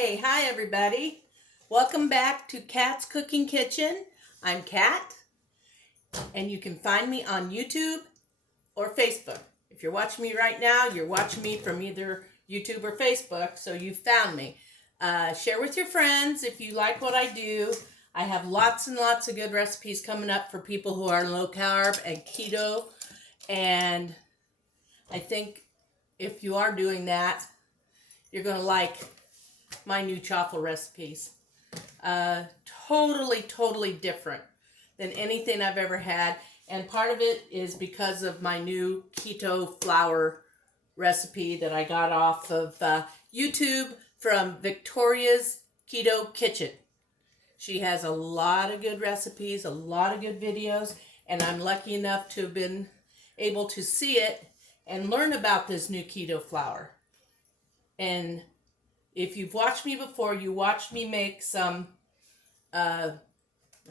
Hi everybody. Welcome back to Kat's Cooking Kitchen. I'm Kat, and you can find me on YouTube or Facebook. If you're watching me right now, you're watching me from either YouTube or Facebook, so you found me. Share with your friends if you like what I do. I have lots and lots of good recipes coming up for people who are low carb and keto, and I think if you are doing that, you're going to like my new chaffle recipes. Totally different than anything I've ever had. And part of it is because of my new Keto Flour recipe that I got off of YouTube from Victoria's Keto Kitchen. She has a lot of good recipes, a lot of good videos, and I'm lucky enough to have been able to see it and learn about this new keto flour. And if you've watched me before, you watched me make some, I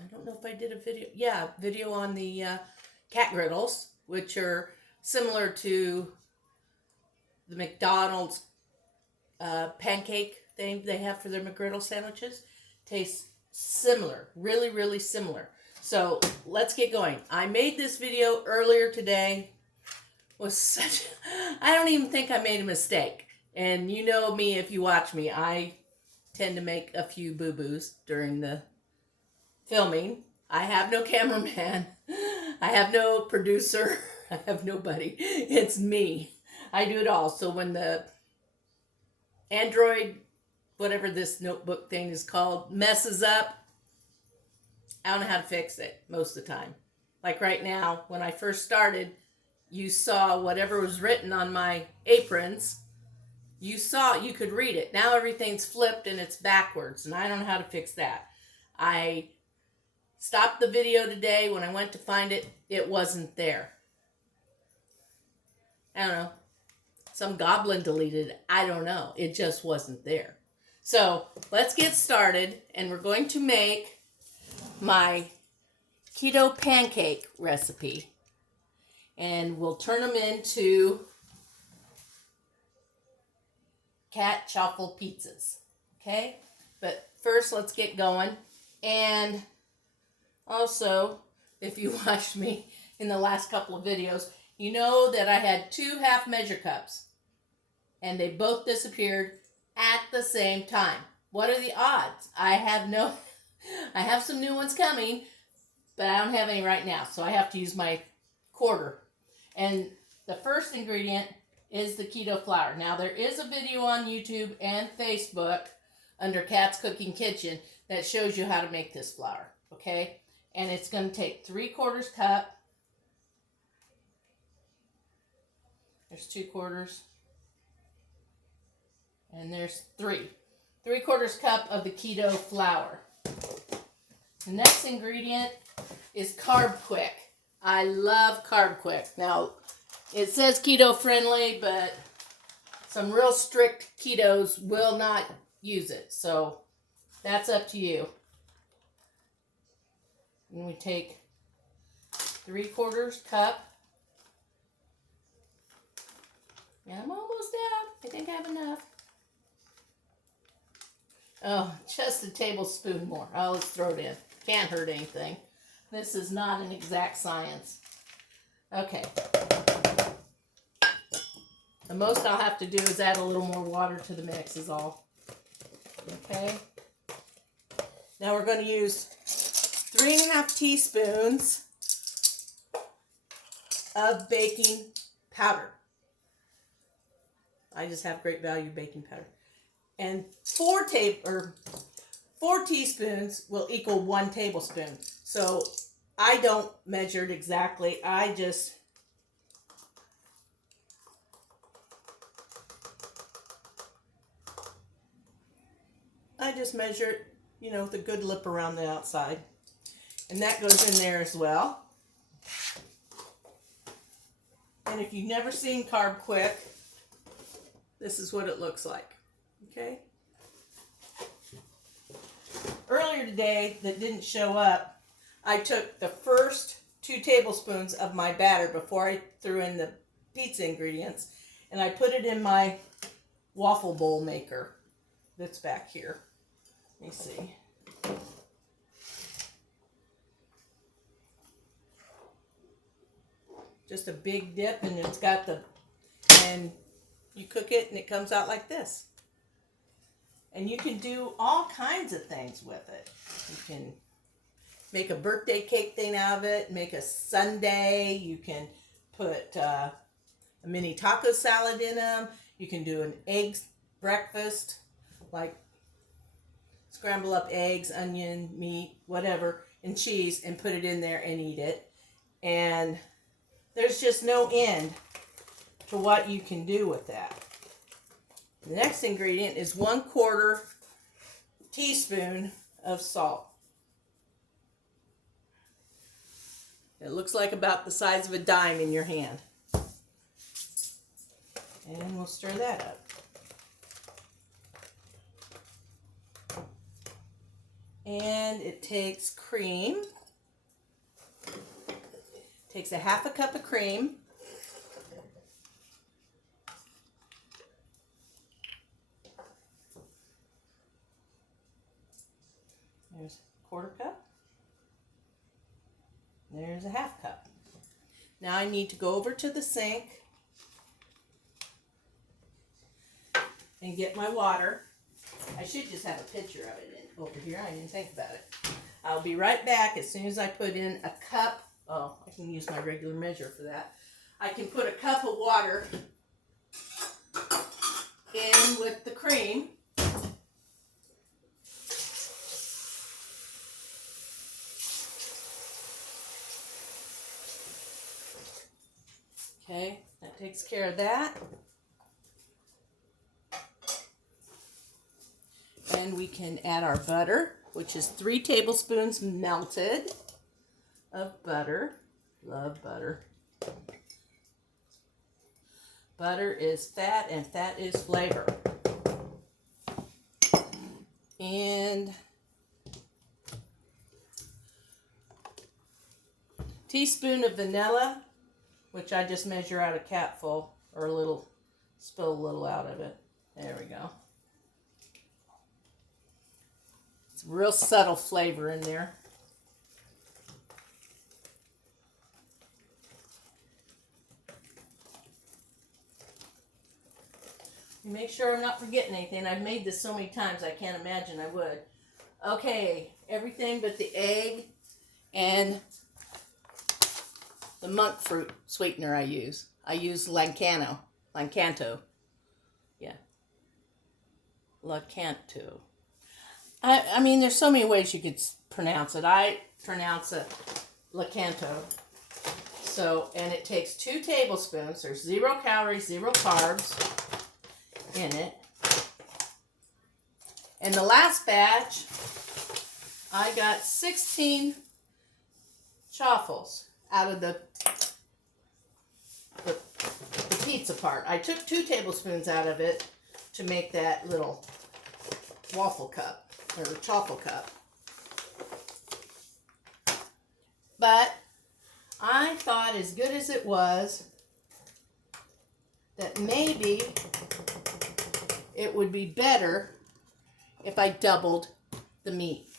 don't know if I did a video. Yeah, video on the cat griddles, which are similar to the McDonald's pancake thing they have for their McGriddle sandwiches. Tastes similar, really similar. So let's get going. I made this video earlier today. I don't even think I made a mistake. And you know me, if you watch me, I tend to make a few boo-boos during the filming. I have no cameraman. I have no producer. I have nobody. It's me. I do it all. So when the Android, whatever this notebook thing is called, messes up, I don't know how to fix it most of the time. Like right now, when I first started, you saw whatever was written on my aprons. You could read it. Now everything's flipped and it's backwards, and I don't know how to fix that. I stopped the video today. When I went to find it, it wasn't there. I don't know. Some goblin deleted it. I don't know. It just wasn't there. So let's get started, and we're going to make my keto pancake recipe. And we'll turn them into cat chaffle pizzas. Okay? But first, let's get going. And also, if you watched me in the last couple of videos, you know that I had 2 half measure cups. And they both disappeared at the same time. What are the odds? I have some new ones coming, but I don't have any right now. So I have to use my quarter. And the first ingredient is the keto flour. Now, there is a video on YouTube and Facebook under Kat's Cooking Kitchen that shows you how to make this flour, okay? And it's going to take 3/4 cup. There's 2/4. And there's 3. 3/4 cup of the keto flour. The next ingredient is Carbquick. I love Carbquick. Now, it says keto friendly, but some real strict ketos will not use it. So that's up to you. And we take 3/4 cup. And I'm almost out. I think I have enough. Oh, just a tablespoon more. Oh, let's throw it in. Can't hurt anything. This is not an exact science. Okay. The most I'll have to do is add a little more water to the mix is all. Okay. Now we're going to use 3½ teaspoons of baking powder. I just have great value baking powder. And 4 teaspoons will equal 1 tablespoon. So I don't measure it exactly. I just measure it, with a good lip around the outside. And that goes in there as well. And if you've never seen Carbquick, this is what it looks like. Okay? Earlier today, that didn't show up, I took the first 2 tablespoons of my batter before I threw in the pizza ingredients, and I put it in my waffle bowl maker. that's back here. Let me see. Just a big dip, and it's got the, and you cook it and it comes out like this. And you can do all kinds of things with it. You can make a birthday cake thing out of it, make a sundae. You can put a mini taco salad in them. You can do an egg breakfast, like scramble up eggs, onion, meat, whatever, and cheese, and put it in there and eat it. And there's just no end to what you can do with that. The next ingredient is 1/4 teaspoon of salt. It looks like about the size of a dime in your hand. And we'll stir that up. And it takes cream. Takes a 1/2 cup of cream. There's a 1/4 cup. There's a 1/2 cup. Now I need to go over to the sink and get my water. I should just have a picture of it over here. I didn't think about it. I'll be right back as soon as I put in a cup. Oh, I can use my regular measure for that. I can put a cup of water in with the cream. Okay, that takes care of that. And we can add our butter, which is 3 tablespoons melted of butter. Love butter. Butter is fat and fat is flavor. And teaspoon of vanilla, which I just measure out a capful, or a little, spill a little out of it. There we go. It's a real subtle flavor in there. Make sure I'm not forgetting anything. I've made this so many times I can't imagine I would. Okay, everything but the egg and the monk fruit sweetener I use. I use Lancanto. Yeah. Lancanto. I mean, there's so many ways you could pronounce it. I pronounce it Lancanto. So, and it takes 2 tablespoons. There's 0 calories, 0 carbs in it. And the last batch, I got 16 chaffles out of the pizza part. I took 2 tablespoons out of it to make that little waffle cup or chaffle cup. But I thought, as good as it was, that maybe it would be better if I doubled the meat.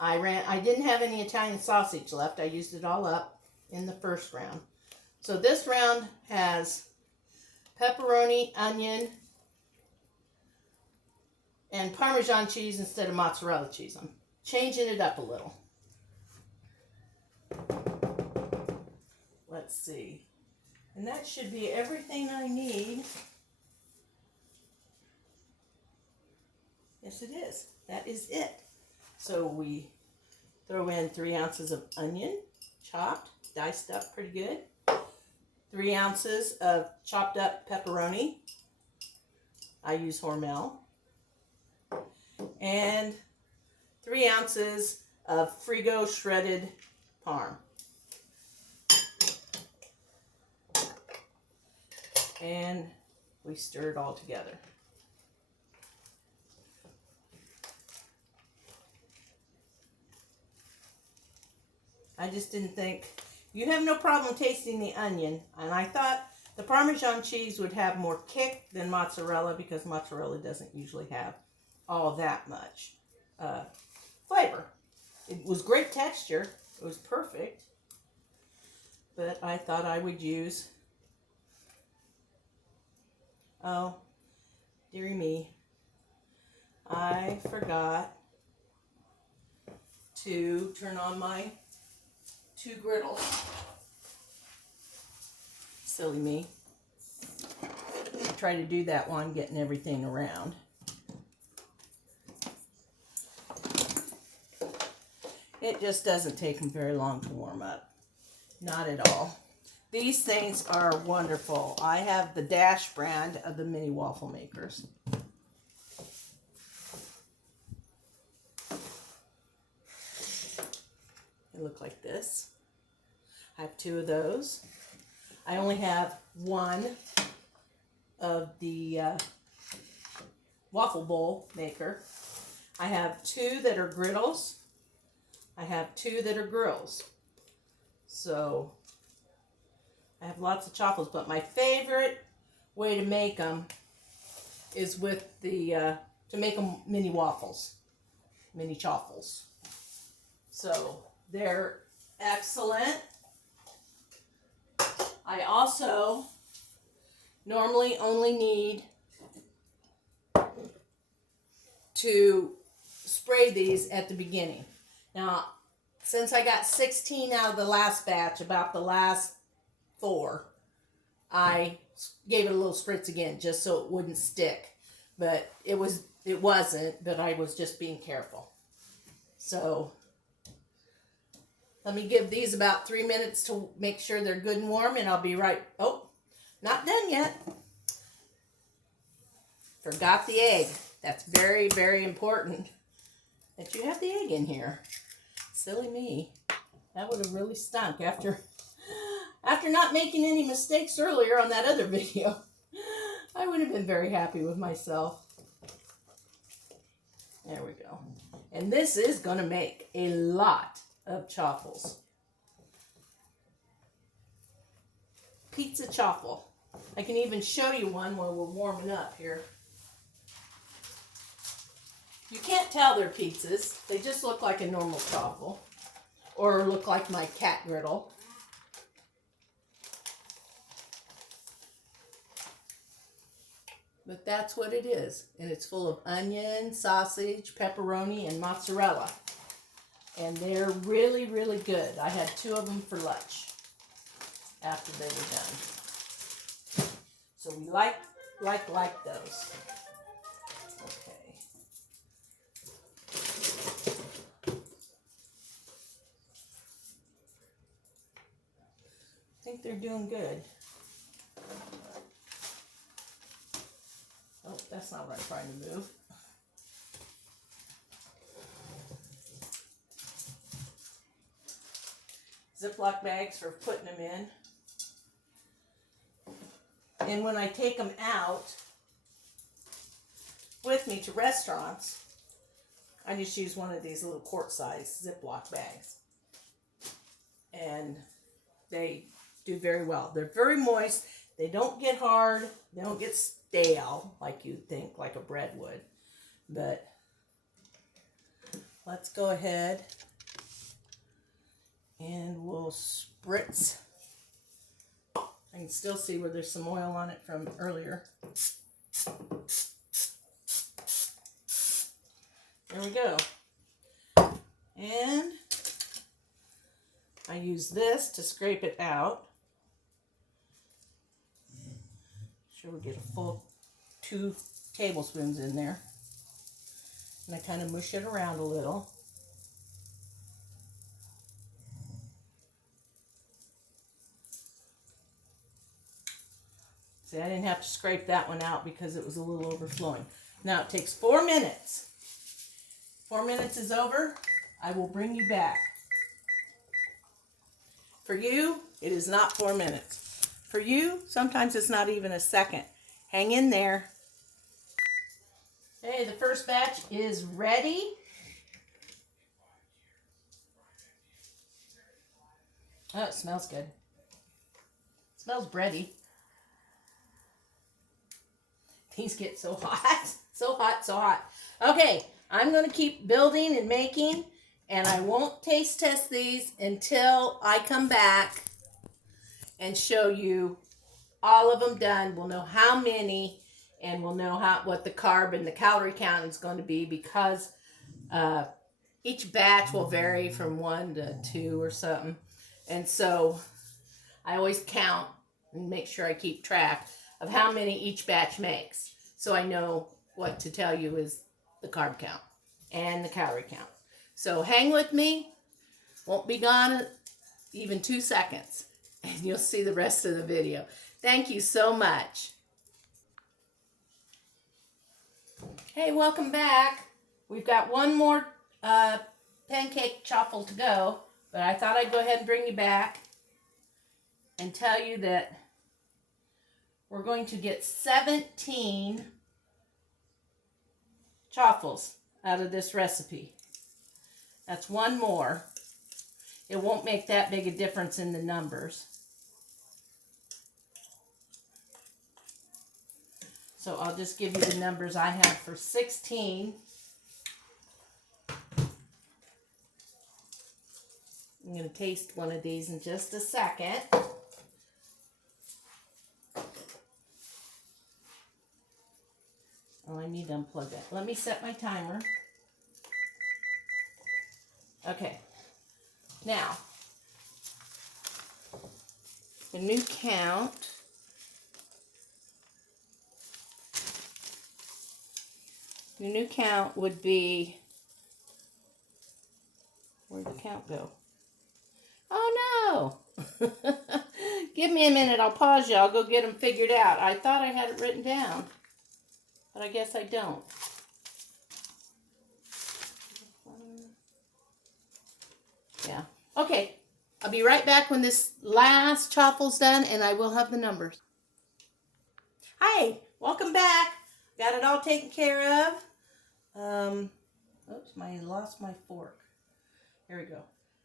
I didn't have any Italian sausage left. I used it all up in the first round. So this round has pepperoni, onion, and Parmesan cheese instead of mozzarella cheese. I'm changing it up a little. Let's see. And that should be everything I need. Yes, it is. That is it. So we throw in 3 ounces of onion, chopped, diced up pretty good. 3 ounces of chopped up pepperoni. I use Hormel. And 3 ounces of Frigo shredded parm. And we stir it all together. I just didn't think, you have no problem tasting the onion, and I thought the Parmesan cheese would have more kick than mozzarella because mozzarella doesn't usually have all that much flavor. It was great texture. It was perfect. But I thought I would use, oh, dearie me, I forgot to turn on my 2 griddles. Silly me. I try to do that while I'm getting everything around. It just doesn't take them very long to warm up. Not at all. These things are wonderful. I have the Dash brand of the mini waffle makers. They look like this. I have 2 of those. I only have 1 of the waffle bowl maker. I have 2 that are griddles. I have 2 that are grills. So I have lots of chaffles, but my favorite way to make them is with the, to make them mini waffles, mini chaffles. So they're excellent. I also normally only need to spray these at the beginning. Now, since I got 16 out of the last batch, about the last 4, I gave it a little spritz again just so it wouldn't stick. But it wasn't, but I was just being careful. So let me give these about 3 minutes to make sure they're good and warm, and I'll be right. Oh, not done yet. Forgot the egg. That's very, very important that you have the egg in here. Silly me. That would have really stunk after not making any mistakes earlier on that other video. I would have been very happy with myself. There we go. And this is going to make a lot of chaffles. Pizza chaffle. I can even show you one while we're warming up here. You can't tell they're pizzas. They just look like a normal chaffle. Or look like my cat griddle. But that's what it is. And it's full of onion, sausage, pepperoni, and mozzarella. And they're really, really good. I had 2 of them for lunch after they were done. So we like those. Okay. I think they're doing good. Oh, that's not what I'm trying to move. Ziploc bags for putting them in. And when I take them out with me to restaurants, I just use one of these little quart-size Ziploc bags. And they do very well. They're very moist. They don't get hard. They don't get stale like you'd think, like a bread would. But let's go ahead and we'll spritz. I can still see where there's some oil on it from earlier. There we go. And I use this to scrape it out. Sure we get a full 2 tablespoons in there. And I kind of mush it around a little. See, I didn't have to scrape that one out because it was a little overflowing. Now it takes 4 minutes. 4 minutes is over. I will bring you back. For you, it is not 4 minutes. For you, sometimes it's not even a second. Hang in there. Okay, the first batch is ready. Oh, it smells good. It smells bready. These get so hot. So hot, so hot. Okay, I'm going to keep building and making, and I won't taste test these until I come back and show you all of them done. We'll know how many, and we'll know what the carb and the calorie count is going to be, because each batch will vary from 1 to 2 or something. And so I always count and make sure I keep track of how many each batch makes, so I know what to tell you is the carb count and the calorie count. So hang with me. Won't be gone even 2 seconds, and you'll see the rest of the video. Thank you so much. Hey, welcome back. We've got one more pancake chaffle to go, but I thought I'd go ahead and bring you back and tell you that we're going to get 17 chaffles out of this recipe. That's one more. It won't make that big a difference in the numbers. So I'll just give you the numbers I have for 16. I'm going to taste one of these in just a second. Oh, I need to unplug that. Let me set my timer. Okay. Now, the new count. The new count would be, where'd the count go? Oh no! Give me a minute, I'll pause you. I'll go get them figured out. I thought I had it written down, but I guess I don't. Yeah. Okay, I'll be right back when this last chaffle's done, and I will have the numbers. Hi, welcome back. Got it all taken care of. Oops, I lost my fork. Here we go.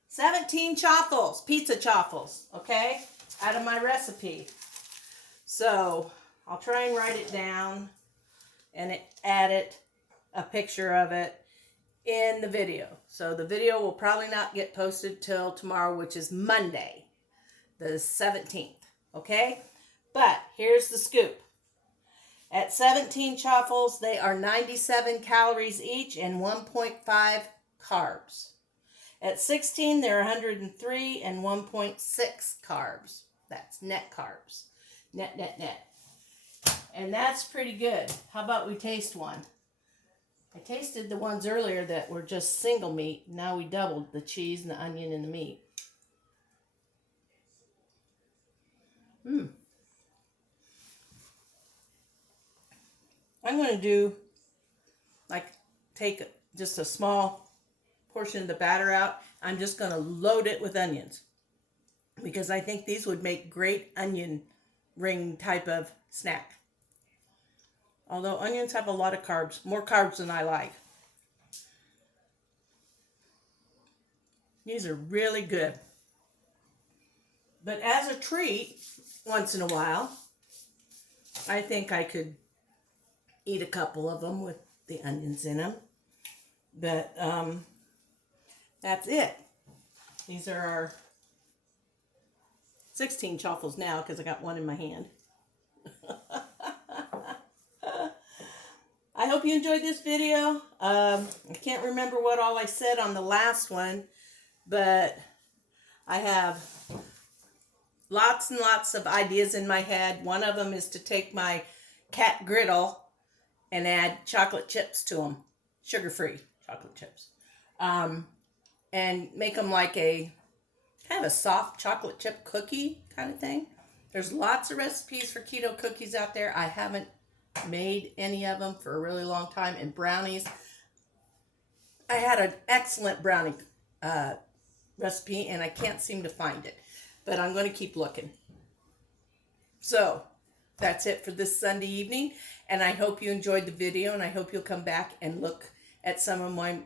17 chaffles, pizza chaffles, okay, out of my recipe. So I'll try and write it down and add a picture of it in the video. So the video will probably not get posted till tomorrow, which is Monday, the 17th, okay? But here's the scoop. At 17 chaffles, they are 97 calories each and 1.5 carbs. At 16, they're 103 and 1.6 carbs. That's net carbs. Net. And that's pretty good. How about we taste one? I tasted the ones earlier that were just single meat. Now we doubled the cheese and the onion and the meat. I'm going to do, take just a small portion of the batter out. I'm just going to load it with onions, because I think these would make great onion ring type of snack. Although onions have a lot of carbs, more carbs than I like. These are really good. But as a treat, once in a while, I think I could eat a couple of them with the onions in them. But that's it. These are our 16 chaffles now, because I got one in my hand. I hope you enjoyed this video. I can't remember what all I said on the last one, but I have lots and lots of ideas in my head. One of them is to take my cat griddle and add chocolate chips to them, sugar-free chocolate chips, and make them like a kind of a soft chocolate chip cookie kind of thing. There's lots of recipes for keto cookies out there. I haven't made any of them for a really long time. And brownies, I had an excellent brownie recipe, and I can't seem to find it, but I'm going to keep looking. So that's it for this Sunday evening, and I hope you enjoyed the video, and I hope you'll come back and look at some of my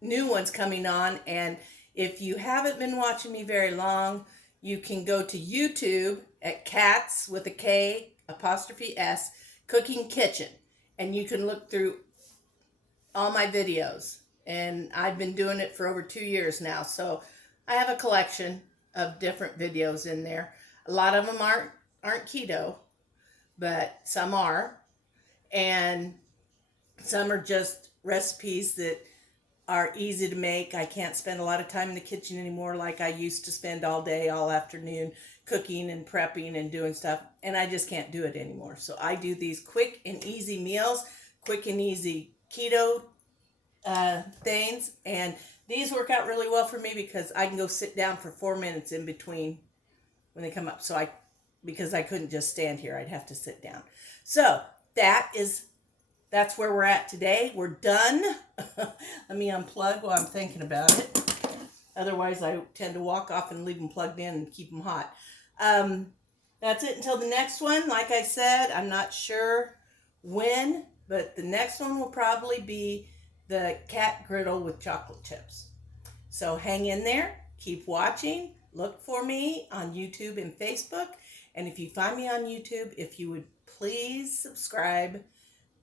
new ones coming on. And if you haven't been watching me very long, you can go to YouTube at Cats with a K apostrophe S Cooking Kitchen. and you can look through all my videos. And I've been doing it for over 2 years now. So I have a collection of different videos in there. A lot of them aren't keto, but some are. And some are just recipes that are easy to make. I can't spend a lot of time in the kitchen anymore like I used to spend all day, all afternoon cooking and prepping and doing stuff. And I just can't do it anymore. So I do these quick and easy meals, quick and easy keto things, and these work out really well for me because I can go sit down for 4 minutes in between when they come up. So because I couldn't just stand here, I'd have to sit down. So that's where we're at today. We're done. Let me unplug while I'm thinking about it. Otherwise, I tend to walk off and leave them plugged in and keep them hot. That's it until the next one. Like I said, I'm not sure when, but the next one will probably be the cat griddle with chocolate chips. So hang in there, keep watching, look for me on YouTube and Facebook. And if you find me on YouTube, if you would please subscribe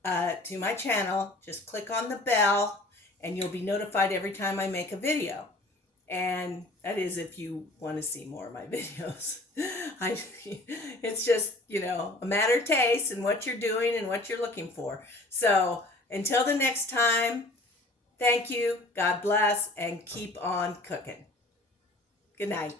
to my channel, just click on the bell and you'll be notified every time I make a video. And that is if you want to see more of my videos. It's just, a matter of taste and what you're doing and what you're looking for. So until the next time, thank you, God bless, and keep on cooking. Good night.